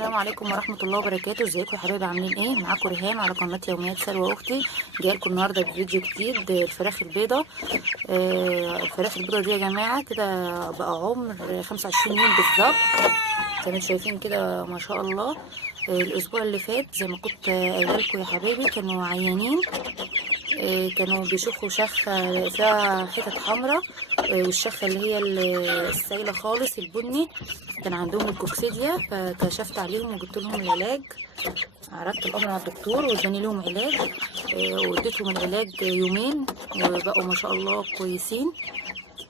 السلام عليكم ورحمة الله وبركاته. ازيكم يا حبايبي؟ عاملين ايه؟ معاكم ريهام على قناة يوميات سلوى اختي. جايه لكم النهارده بفيديو جديد. الفراخ البيضة. الفراخ البيضة دي يا جماعة كده بقى عمر 25 يوم بالظبط، زي ما انتم شايفين كده ما شاء الله. الاسبوع اللي فات زي ما كنت قايله لكم يا حبايبي كانوا عيانين. كانوا بيشوفوا شخة فيها حتت حمراء، والشخة اللي هي السايلة خالص البني كان عندهم الكوكسيديا، فكشفت عليهم وجبت لهم العلاج. عرضت الامر على الدكتور واداني لهم علاج، واديتهم العلاج يومين وبقوا ما شاء الله كويسين.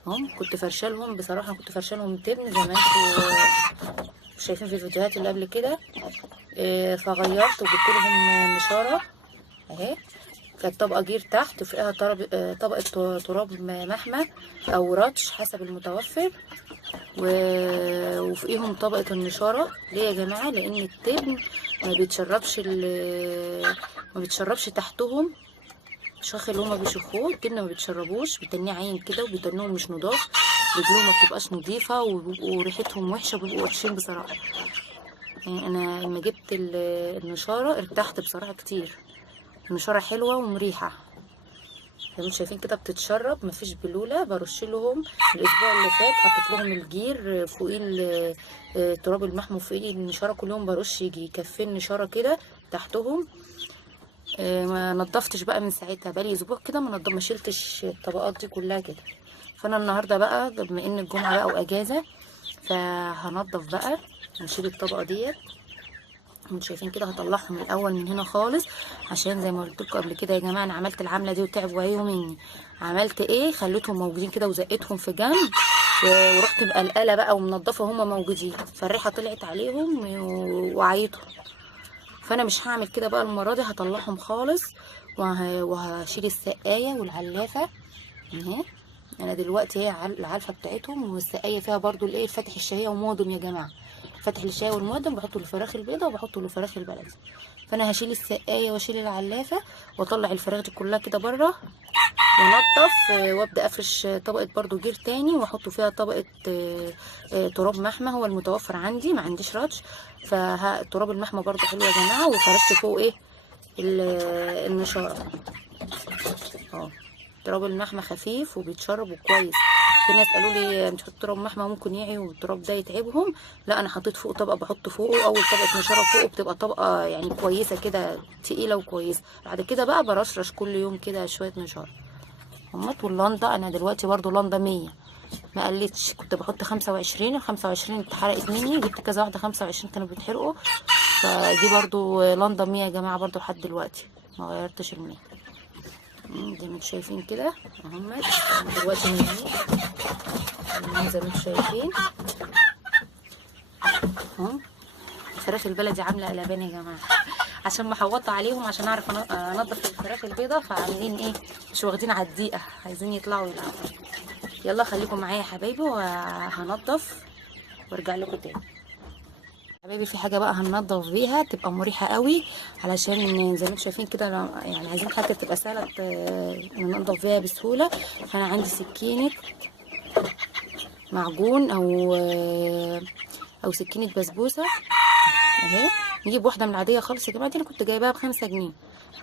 هم كنت فرشالهم بصراحه، كنت فرشالهم تبن زي ما انتوا شايفين في الفيديوهات اللي قبل كده. فغيرت وجبت لهم نشاره اهي. كانت طبقه جير تحت وفوقها طبقه تراب محمى او رطش حسب المتوفر، وفوقيهم طبقة النشارة. ليه يا جماعة؟ لأن التبن ما بيتشربش تحتهم. الشخ اللي هما بيشخوه التبن ما بيتشربوش، بيتنيه عين كده وبيتنوهم مش نضاف، رجلهم ما بتبقاش نضيفة وريحتهم وحشة وبيبقوا وحشين بصراحة. يعني أنا لما جبت النشارة ارتحت بصراحة كتير. النشارة حلوة ومريحة زي ما انتم شايفين كده، بتتشرب مفيش بلوله. برش لهم الاسبوع اللي فات حطيت لهم الجير فوقيه التراب المحمي فوقيه النشاره، كل يوم برش يجي كفين نشاره كده تحتهم. ما نضفتش بقى من ساعتها، بقالي اسبوع كده ما شلتش الطبقات دي كلها كده. فانا النهارده بقى بما ان الجمعه بقى واجازه فهنضف بقى ونشيل الطبقه ديت. انتوا شايفين كده هطلعهم الاول من هنا خالص، عشان زي ما قلت لكم قبل كده يا جماعه انا عملت العمله دي وتعبوا عيهم مني. عملت ايه؟ خليتهم موجودين كده وزقتهم في جنب، ورحت مقلقله بقى ومنضفه وهم موجودين، فالريحه طلعت عليهم وعيتهم. فانا مش هعمل كده بقى المره دي، هطلعهم خالص وهشيل السقايه والعلافه اهي. انا دلوقتي هي العلفه بتاعتهم والسقايه فيها برضو الايه الفاتح الشهيه ومودم يا جماعه. فتح الشاي والمقدم بحطه للفراخ البيضه وبحطه للفراخ البلدي. فانا هشيل السقايه واشيل العلافه واطلع الفراخ دي كلها كده بره وانضف، وابدا افرش طبقه برضو جير تاني واحط فيها طبقه تراب محمى هو المتوفر عندي، ما عنديش راتش. فالتراب المحمى برضو حلو يا جماعه، وفرشت فوق ايه النشاره اهو. تراب المحمى خفيف وبيتشرب وكويس. في ناس قالوا لي مش حط تراب محمى ممكن يعي والتراب ده يتعبهم. لا انا حطيت فوق طبقه، بحط فوقه اول طبقه نشاره فوقه بتبقى طبقه يعني كويسه كده تقيله وكويسه. بعد كده بقى برشرش كل يوم كده شويه نشاره همت. واللندا انا دلوقتي برضو لندا 100 ما قلتش، كنت بحط 25 ال25 اتحرقت مني، جبت كذا واحده 25 كانوا بيتحرقوا. فدي برضو لندا 100 يا جماعه برضو لحد دلوقتي ما غيرتش المية. زي ما انتم شايفين كده اهم دلوقتي زي ما انتم شايفين اهو. الفراخ البلدي عامله قلبان يا جماعه عشان محوطه عليهم عشان اعرف انضف الفراخ البيضه، فعاملين ايه مش واخدين على الدقيقه، عايزين يطلعوا يلعبوا. يلا خليكم معايا يا حبايبي وهنضف وارجع لكم تاني. حبايبي في حاجه بقى هننضف بيها تبقى مريحه قوي، علشان زي ما انتم شايفين كده يعني عايزين حاجه تبقى سهله ننضف بيها بسهوله. فانا عندي سكينه معجون او سكينه بسبوسه اهي. نجيب واحده من العاديه خالص يا جماعه، دي انا كنت جايباها ب5 جنيه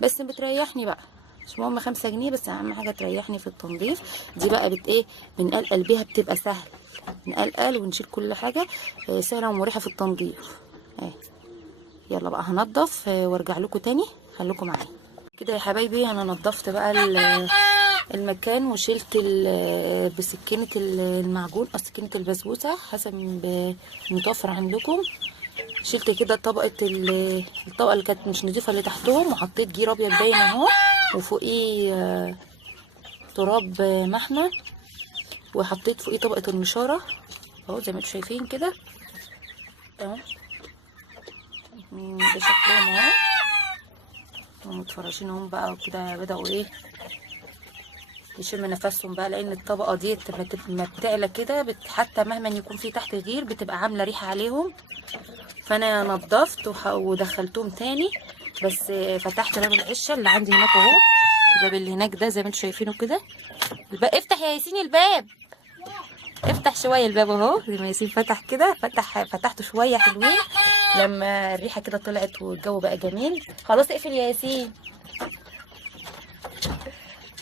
بس بتريحني بقى، مش مهم 5 جنيه بس اهم حاجه تريحني في التنظيف. دي بقى ايه بنقلقل بيها، بتبقى سهل نقلقل ونشيل كل حاجه، سهله ومريحه في التنظيف اهي. يلا بقى هنضف وارجع لكم تاني، خليكم معايا كده يا حبايبي. انا نضفت بقى المكان وشلت بسكينه المعجون او سكينه البسبوسه حسب المتوفر عندكم. شلت كده الطبقه اللي كانت مش نضيفه اللي تحتهم، وحطيت جير ابيض باين اهو وفوقيه تراب محمى، وحطيت فوقيه طبقه النشاره اهو زي ما انتم شايفين كده اهو. ده شكلهم اهو ومتفرشين اهم بقى وكده، بدأوا ايه يشم نفسهم بقى، لان الطبقه دي ما بتعلى كده حتى مهما يكون في تحت غير بتبقى عامله ريحه عليهم. فانا نضفت ودخلتهم تاني، بس فتحت باب العشه اللي عندي هناك اهو. الباب اللي هناك ده زي ما انتم شايفينه كده، افتح يا ياسين الباب، افتح شويه الباب اهو زي ما ياسين فتح كده، فتحته شويه حلوين لما الريحه كده طلعت والجو بقى جميل. خلاص اقفل يا ياسين.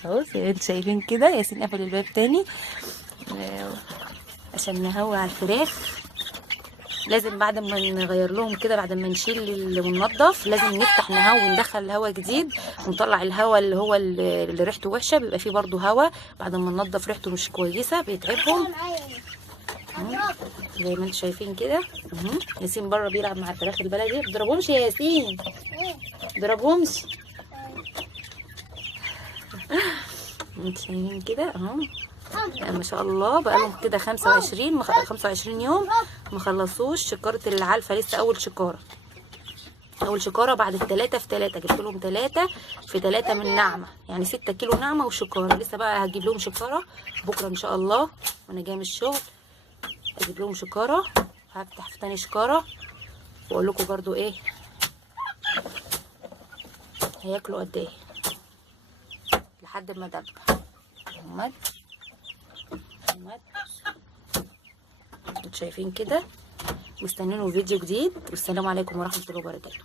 اهو زي ما انتوا شايفين كده ياسين قفل الباب تاني عشان نهوي على الفراخ. لازم بعد ما نغير لهم كده، بعد ما نشيل وننضف، لازم نفتح نهوي ندخل هواء جديد ونطلع الهواء اللي هو اللي ريحته وحشه، بيبقى فيه برضو هواء بعد ما ننضف ريحته مش كويسه بيتعبهم. زي ما انتوا شايفين كده. ياسين بره بيلعب مع الفراخ البلدي. ما تضربهمش يا ياسين، ما تضربهمش. انتوا شايفين كده اهو. ما شاء الله بقى لهم كده 25 يوم ما خلصوش شكاره العلفه. لسه اول شكاره بعد الثلاثه في ثلاثه. جبت لهم 3 في 3 من نعمه، يعني 6 كيلو نعمه وشكاره. لسه بقى هجيب لهم شكاره بكره ان شاء الله وانا جايه من الشغل. اجيب لهم شكاره، هفتح في تاني شكاره واقول لكم برضو ايه هياكلوا قد ايه لحد ما دب. انتوا شايفين كده. واستنونوا فيديو جديد، والسلام عليكم ورحمه الله وبركاته.